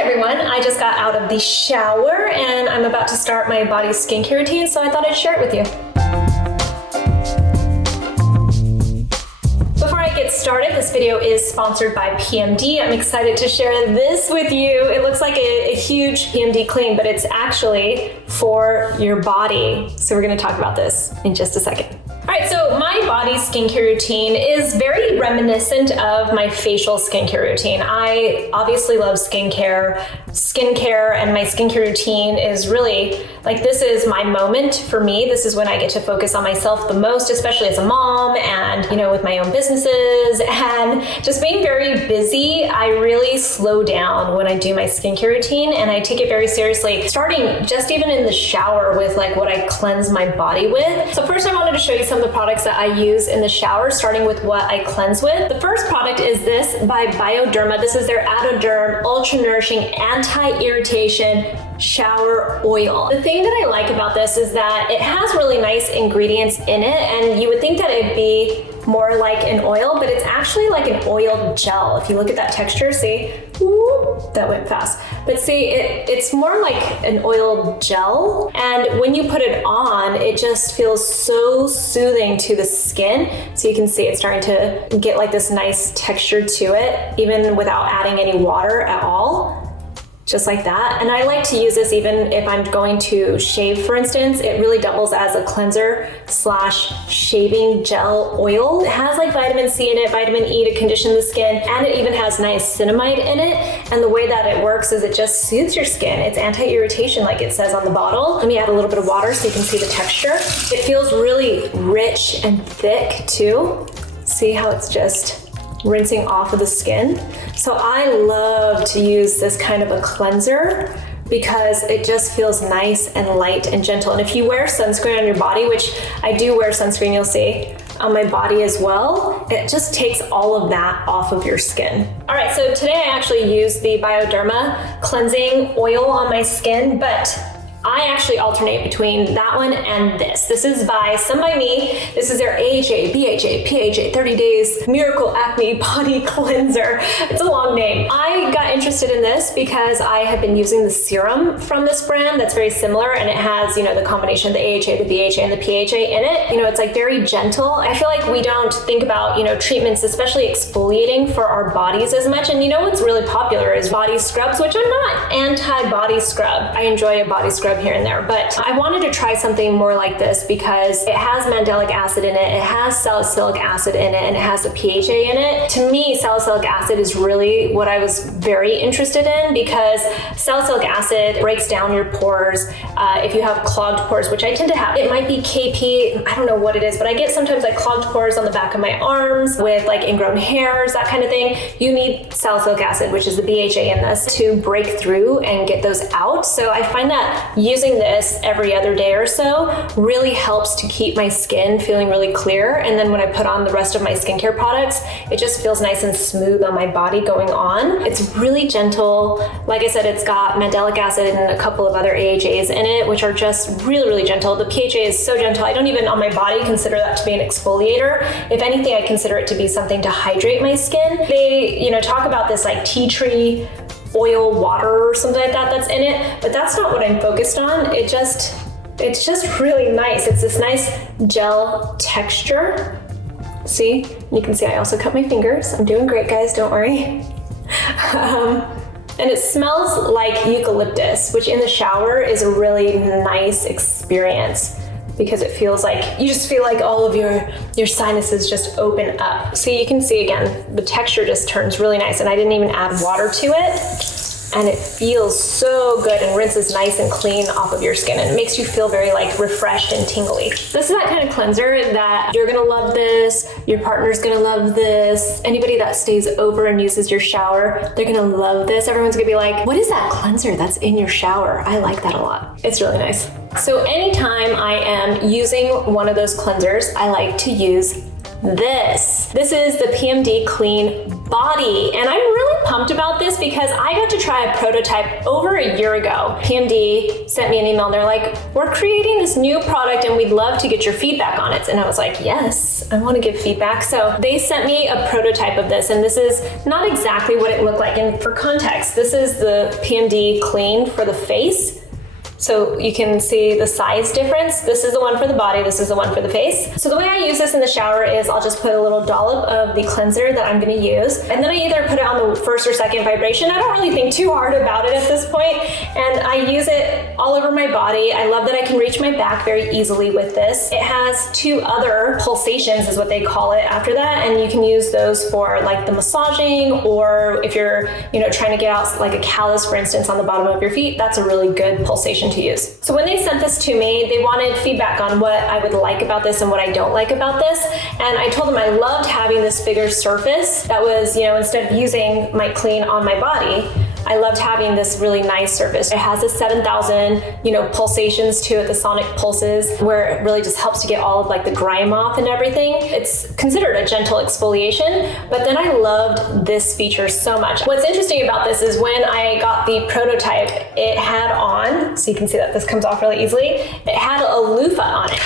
Hi everyone, I just got out of the shower and I'm about to start my body skincare routine, so I thought I'd share it with you. Before I get started, this video is sponsored by PMD. I'm excited to share this with you. It looks like a huge PMD clean, but it's actually for your body. So we're gonna talk about this in just a second. All right, so my body skincare routine is very reminiscent of my facial skincare routine. I obviously love skincare, and my skincare routine is really like, this is my moment for me. This is when I get to focus on myself the most, especially as a mom and, you know, with my own businesses and just being very busy. I really slow down when I do my skincare routine and I take it very seriously, starting just even in the shower with like what I cleanse my body with. So first I wanted to show you some of the products that I use in the shower, starting with what I cleanse with. The first product is this by Bioderma. This is their Atoderm Ultra Nourishing Anti-Irritation Shower Oil. The thing that I like about this is that it has really nice ingredients in it, and you would think that it'd be more like an oil, but it's actually like an oil gel. If you look at that texture, see, ooh, that went fast. But see, it's more like an oil gel, and when you put it on, it just feels so soothing to the skin. So you can see it's starting to get like this nice texture to it, even without adding any water at all. Just like that. And I like to use this even if I'm going to shave, for instance. It really doubles as a cleanser / shaving gel oil. It has like vitamin C in it, vitamin E to condition the skin, and it even has niacinamide in it. And the way that it works is it just soothes your skin. It's anti-irritation like it says on the bottle. Let me add a little bit of water so you can see the texture. It feels really rich and thick too. See how it's just rinsing off of the skin. So I love to use this kind of a cleanser because it just feels nice and light and gentle. And if you wear sunscreen on your body, which I do wear sunscreen, you'll see on my body as well, it just takes all of that off of your skin. All right, so today I actually use the Bioderma cleansing oil on my skin, but I actually alternate between that one and this. This is by Some By Me. This is their AHA, BHA, PHA 30 Days Miracle Acne Body Cleanser. It's a long name. I got interested in this because I have been using the serum from this brand that's very similar, and it has, you know, the combination of the AHA, the BHA, and the PHA in it. You know, it's like very gentle. I feel like we don't think about, you know, treatments, especially exfoliating for our bodies as much. And you know what's really popular is body scrubs, which I'm not anti-body scrub. I enjoy a body scrub here and there, but I wanted to try something more like this because it has mandelic acid in it, it has salicylic acid in it, and it has the PHA in it. To me, salicylic acid is really what I was very interested in because salicylic acid breaks down your pores. If you have clogged pores, which I tend to have, it might be KP, I don't know what it is, but I get sometimes like clogged pores on the back of my arms with like ingrown hairs, that kind of thing. You need salicylic acid, which is the BHA in this, to break through and get those out. So I find that using this every other day or so really helps to keep my skin feeling really clear. And then when I put on the rest of my skincare products, it just feels nice and smooth on my body going on. It's really gentle. Like I said, it's got mandelic acid and a couple of other AHAs in it, which are just really, really gentle. The PHA is so gentle. I don't even on my body consider that to be an exfoliator. If anything, I consider it to be something to hydrate my skin. They, you know, talk about this like tea tree oil water or something like that that's in it, but that's not what I'm focused on. It's just really nice. It's this nice gel texture. See, you can see I also cut my fingers. I'm doing great, guys, don't worry. And it smells like eucalyptus, which in the shower is a really nice experience because it feels like, you just feel like all of your sinuses just open up. So you can see again, the texture just turns really nice, and I didn't even add water to it. And it feels so good and rinses nice and clean off of your skin, and it makes you feel very like refreshed and tingly. This is that kind of cleanser that you're gonna love this, your partner's gonna love this, anybody that stays over and uses your shower, they're gonna love this. Everyone's gonna be like, what is that cleanser that's in your shower? I like that a lot. It's really nice. So anytime I am using one of those cleansers, I like to use this. This is the PMD Clean Body, and I'm really pumped about this because I got to try a prototype over a year ago. PMD sent me an email and they're like, we're creating this new product and we'd love to get your feedback on it. And I was like, yes, I want to give feedback. So they sent me a prototype of this, and this is not exactly what it looked like. And for context, this is the PMD Clean for the face. So you can see the size difference. This is the one for the body, this is the one for the face. So the way I use this in the shower is I'll just put a little dollop of the cleanser that I'm gonna use, and then I either put it on the first or second vibration. I don't really think too hard about it at this point, and I use it all over my body. I love that I can reach my back very easily with this. It has 2 other pulsations is what they call it after that, and you can use those for like the massaging, or if you're trying to get out like a callus, for instance, on the bottom of your feet, that's a really good pulsation to use. So when they sent this to me, they wanted feedback on what I would like about this and what I don't like about this. And I told them I loved having this bigger surface that was, instead of using my clean on my body, I loved having this really nice surface. It has a 7,000, pulsations to it, the sonic pulses, where it really just helps to get all of like the grime off and everything. It's considered a gentle exfoliation, but then I loved this feature so much. What's interesting about this is when I got the prototype, it had on, so you can see that this comes off really easily, it had a loofah on it.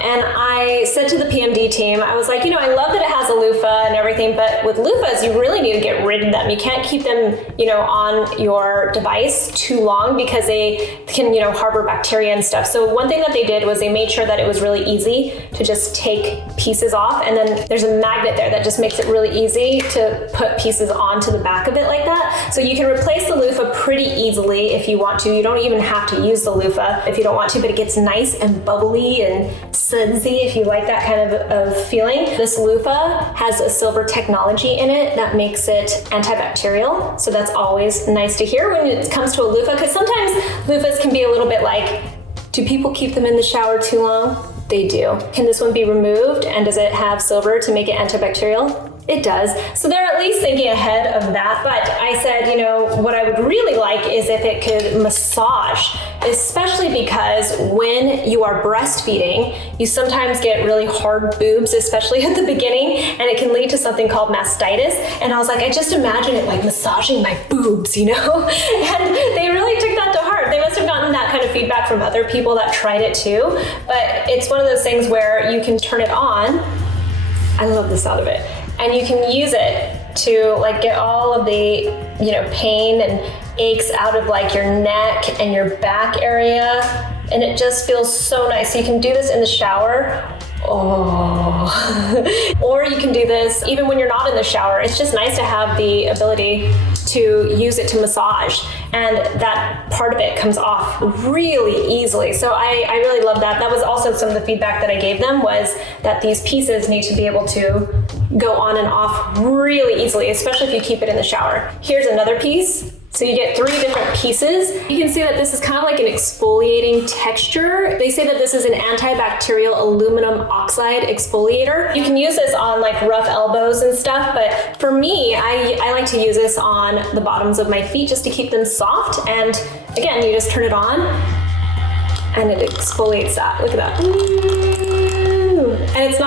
And I said to the PMD team, I was like, I love that it has a loofah and everything, but with loofahs, you really need to get rid of them. You can't keep them, on your device too long because they can, harbor bacteria and stuff. So one thing that they did was they made sure that it was really easy to just take pieces off. And then there's a magnet there that just makes it really easy to put pieces onto the back of it like that. So you can replace the loofah pretty easily if you want to. You don't even have to use the loofah if you don't want to, but it gets nice and bubbly and sudsy if you like that kind of feeling. This loofah has a silver technology in it that makes it antibacterial. So that's always nice to hear when it comes to a loofah, because sometimes loofahs can be a little bit like, do people keep them in the shower too long? They do. Can this one be removed, and does it have silver to make it antibacterial? It does. So they're at least thinking ahead of that. But I said, what I would really like is if it could massage, especially because when you are breastfeeding, you sometimes get really hard boobs, especially at the beginning, and it can lead to something called mastitis. And I was like, I just imagine it like massaging my boobs, And they really took that to heart. They must have gotten that kind of feedback from other people that tried it too. But it's one of those things where you can turn it on. I love the sound of it. And you can use it to like get all of the, pain and aches out of like your neck and your back area. And it just feels so nice. So you can do this in the shower. Oh. Or you can do this even when you're not in the shower. It's just nice to have the ability to use it to massage, and that part of it comes off really easily. So I really love that. That was also some of the feedback that I gave them, was that these pieces need to be able to go on and off really easily, especially if you keep it in the shower. Here's another piece. So you get 3 different pieces. You can see that this is kind of like an exfoliating texture. They say that this is an antibacterial aluminum oxide exfoliator. You can use this on like rough elbows and stuff, but for me, I like to use this on the bottoms of my feet just to keep them soft. And again, you just turn it on and it exfoliates that. Look at that. And it's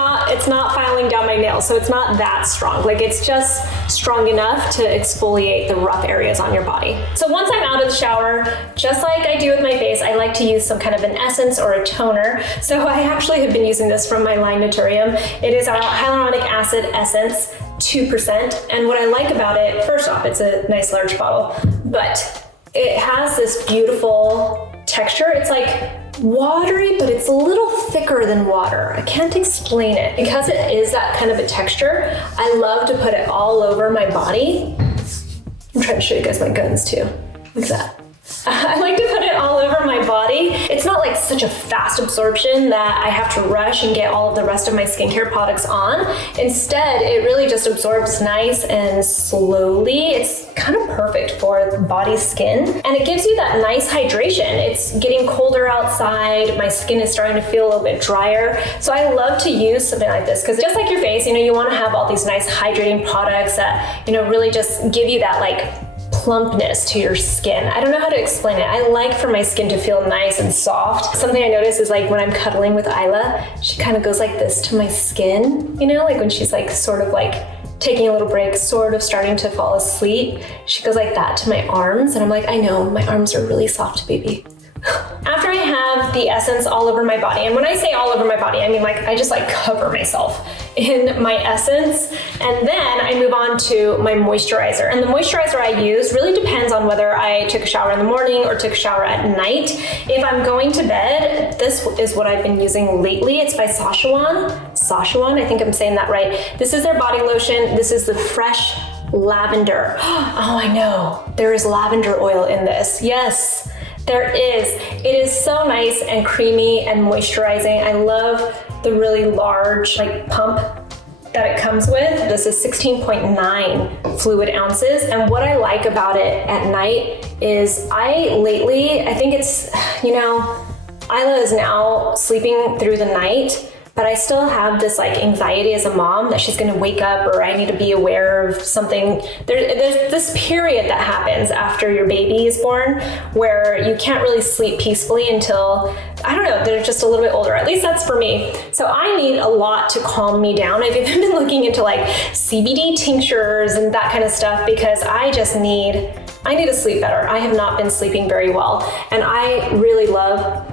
not filing down my nails, so it's not that strong. Like, it's just strong enough to exfoliate the rough areas on your body. So once I'm out of the shower, just like I do with my face, I like to use some kind of an essence or a toner. So I actually have been using this from my line NATURIUM. It is our hyaluronic acid essence, 2%. And what I like about it, first off, it's a nice large bottle, but it has this beautiful texture. It's like watery, but it's a little thicker than water. I can't explain it. Because it is that kind of a texture, I love to put it all over my body. I'm trying to show you guys my guns too. Look at that. I like to put it all over my body. It's not like such a fast absorption that I have to rush and get all of the rest of my skincare products on. Instead, it really just absorbs nice and slowly. It's kind of perfect for the body skin, and it gives you that nice hydration. It's getting colder outside. My skin is starting to feel a little bit drier. So I love to use something like this, because just like your face, you want to have all these nice hydrating products that, really just give you that like plumpness to your skin. I don't know how to explain it. I like for my skin to feel nice and soft. Something I notice is like when I'm cuddling with Isla, she kind of goes like this to my skin, like when she's like sort of like taking a little break, sort of starting to fall asleep. She goes like that to my arms, and I'm like, I know, my arms are really soft, baby. After I have the essence all over my body, and when I say all over my body, I mean like I just like cover myself in my essence, and then I move on to my moisturizer. And the moisturizer I use really depends on whether I took a shower in the morning or took a shower at night. If I'm going to bed, this is what I've been using lately. It's by Sachajuan. Sachajuan, I think I'm saying that right. This is their body lotion. This is the fresh lavender. Oh, I know. There is lavender oil in this. Yes. There is. It is so nice and creamy and moisturizing. I love the really large like pump that it comes with. This is 16.9 fluid ounces. And what I like about it at night is I think it's, Isla is now sleeping through the night, but I still have this like anxiety as a mom that she's gonna wake up or I need to be aware of something. There's this period that happens after your baby is born where you can't really sleep peacefully until, I don't know, they're just a little bit older. At least that's for me. So I need a lot to calm me down. I've even been looking into like CBD tinctures and that kind of stuff because I need to sleep better. I have not been sleeping very well. And I really love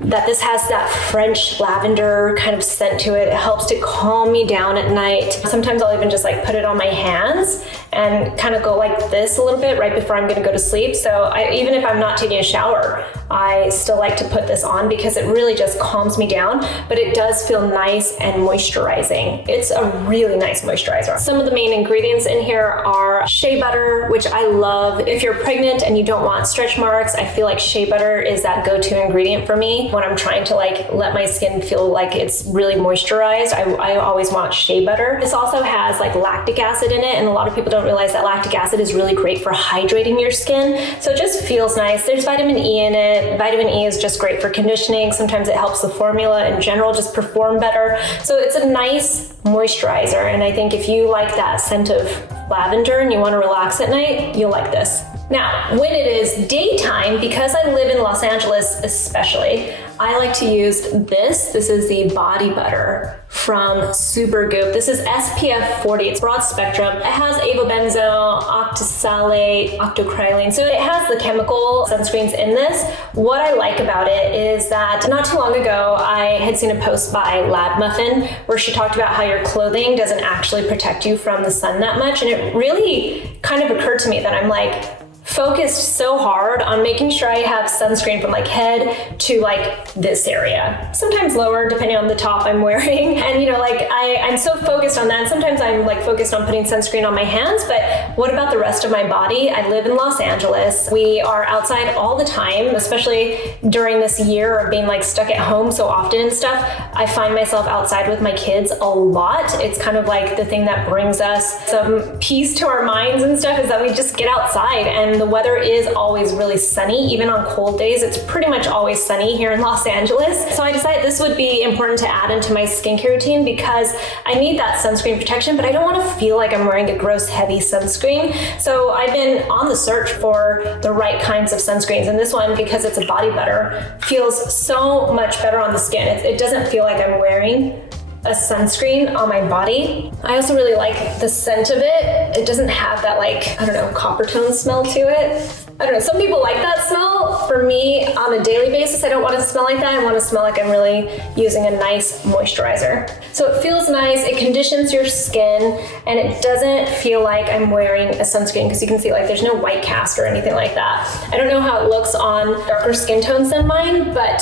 that this has that French lavender kind of scent to it. It helps to calm me down at night. Sometimes I'll even just like put it on my hands and kind of go like this a little bit right before I'm gonna go to sleep. So even if I'm not taking a shower, I still like to put this on because it really just calms me down, but it does feel nice and moisturizing. It's a really nice moisturizer. Some of the main ingredients in here are shea butter, which I love. If you're pregnant and you don't want stretch marks, I feel like shea butter is that go-to ingredient for me. When I'm trying to like let my skin feel like it's really moisturized, I always want shea butter. This also has like lactic acid in it, and a lot of people don't realize that lactic acid is really great for hydrating your skin. So it just feels nice. There's vitamin E in it. Vitamin E is just great for conditioning. Sometimes it helps the formula in general just perform better. So it's a nice moisturizer, and I think if you like that scent of lavender and you want to relax at night, you'll like this. Now, when it is daytime, because I live in Los Angeles especially, I like to use this. This is the body butter from Supergoop. This is SPF 40. It's broad spectrum. It has avobenzone, octisalate, octocrylene. So it has the chemical sunscreens in this. What I like about it is that not too long ago, I had seen a post by Lab Muffin where she talked about how your clothing doesn't actually protect you from the sun that much. And it really kind of occurred to me that I'm like, focused so hard on making sure I have sunscreen from like head to like this area. Sometimes lower depending on the top I'm wearing. And I'm so focused on that. And sometimes I'm like focused on putting sunscreen on my hands, but what about the rest of my body? I live in Los Angeles. We are outside all the time, especially during this year of being like stuck at home so often and stuff. I find myself outside with my kids a lot. It's kind of like the thing that brings us some peace to our minds and stuff is that we just get outside, and the weather is always really sunny. Even on cold days, it's pretty much always sunny here in Los Angeles. So I decided this would be important to add into my skincare routine because I need that sunscreen protection, but I don't want to feel like I'm wearing a gross heavy sunscreen. So I've been on the search for the right kinds of sunscreens, and this one, because it's a body butter, feels so much better on the skin. It doesn't feel like I'm wearing a sunscreen on my body. I also really like the scent of it. It doesn't have that like, I don't know, copper tone smell to it. I don't know, some people like that smell. For me, on a daily basis, I don't want to smell like that. I want to smell like I'm really using a nice moisturizer. So it feels nice, it conditions your skin, and it doesn't feel like I'm wearing a sunscreen because you can see like there's no white cast or anything like that. I don't know how it looks on darker skin tones than mine, but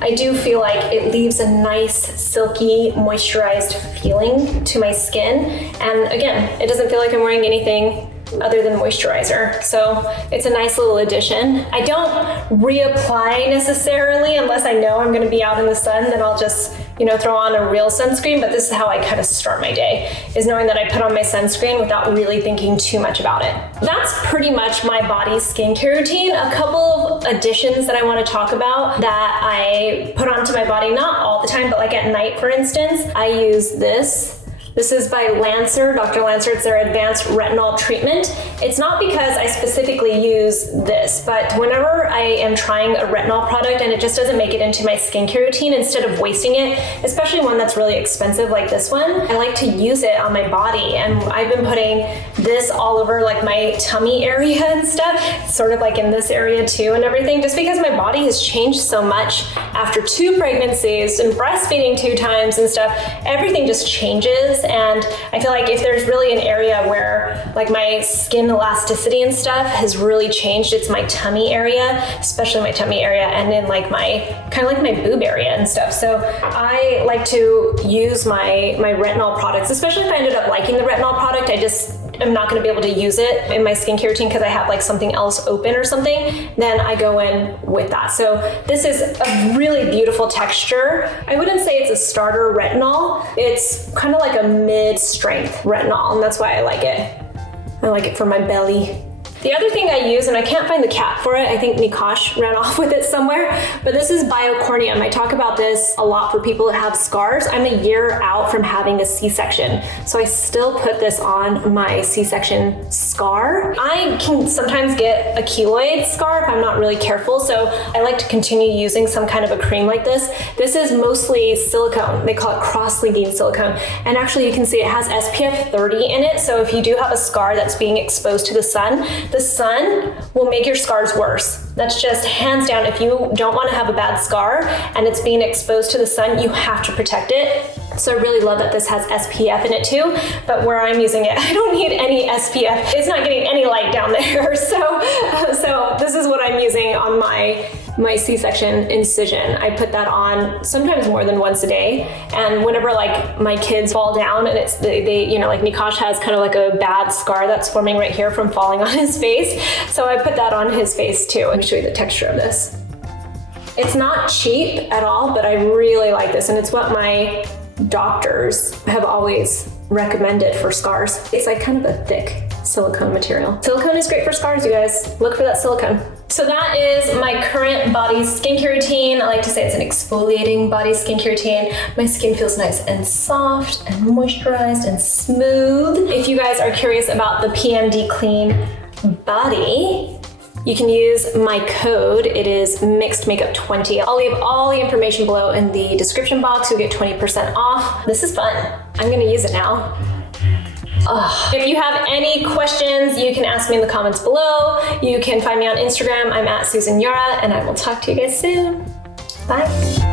I do feel like it leaves a nice, silky, moisturized feeling to my skin. And again, it doesn't feel like I'm wearing anything other than moisturizer. So it's a nice little addition. I don't reapply necessarily unless I know I'm gonna be out in the sun, then I'll just, throw on a real sunscreen, but this is how I kind of start my day, is knowing that I put on my sunscreen without really thinking too much about it. That's pretty much my body skincare routine. A couple of additions that I want to talk about that I put onto my body, not all the time, but like at night, for instance, I use this This is by Lancer, Dr. Lancer. It's their advanced retinol treatment. It's not because I specifically use this, but whenever I am trying a retinol product and it just doesn't make it into my skincare routine, instead of wasting it, especially one that's really expensive like this one, I like to use it on my body. And I've been putting this all over like my tummy area and stuff, sort of like in this area too and everything, just because my body has changed so much after 2 pregnancies and breastfeeding 2 times and stuff. Everything just changes. And I feel like if there's really an area where like my skin elasticity and stuff has really changed, it's my tummy area, especially my tummy area, and then like my kind of like my boob area and stuff. So I like to use my retinol products, especially if I ended up liking the retinol product. I'm not going to be able to use it in my skincare routine because I have like something else open or something, then I go in with that. So this is a really beautiful texture. I wouldn't say it's a starter retinol. It's kind of like a mid-strength retinol, and that's why I like it. I like it for my belly. The other thing I use, and I can't find the cap for it, I think Nikosh ran off with it somewhere, but this is Biocorneum. I talk about this a lot for people that have scars. I'm a year out from having a C-section, so I still put this on my C-section scar. I can sometimes get a keloid scar if I'm not really careful, so I like to continue using some kind of a cream like this. This is mostly silicone. They call it cross-linking silicone, and actually you can see it has SPF 30 in it, so if you do have a scar that's being exposed to the sun will make your scars worse. That's just hands down. If you don't want to have a bad scar and it's being exposed to the sun, you have to protect it. So I really love that this has SPF in it too, but where I'm using it, I don't need any SPF. It's not getting any light down there. So this is what I'm using on my C-section incision. I put that on sometimes more than once a day. And whenever like my kids fall down and it's they you know, like Nikosh has kind of like a bad scar that's forming right here from falling on his face. So I put that on his face too. Let me show you the texture of this. It's not cheap at all, but I really like this, and it's what my doctors have always recommended for scars. It's like kind of a thick silicone material. Silicone is great for scars, you guys. Look for that silicone. So that is my current body skincare routine. I like to say it's an exfoliating body skincare routine. My skin feels nice and soft and moisturized and smooth. If you guys are curious about the PMD Clean Body, you can use my code. It is mixedmakeup20. I'll leave all the information below in the description box. You'll get 20% off. This is fun. I'm gonna use it now. If you have any questions, you can ask me in the comments below. You can find me on Instagram. I'm at Susan Yara, and I will talk to you guys soon. Bye.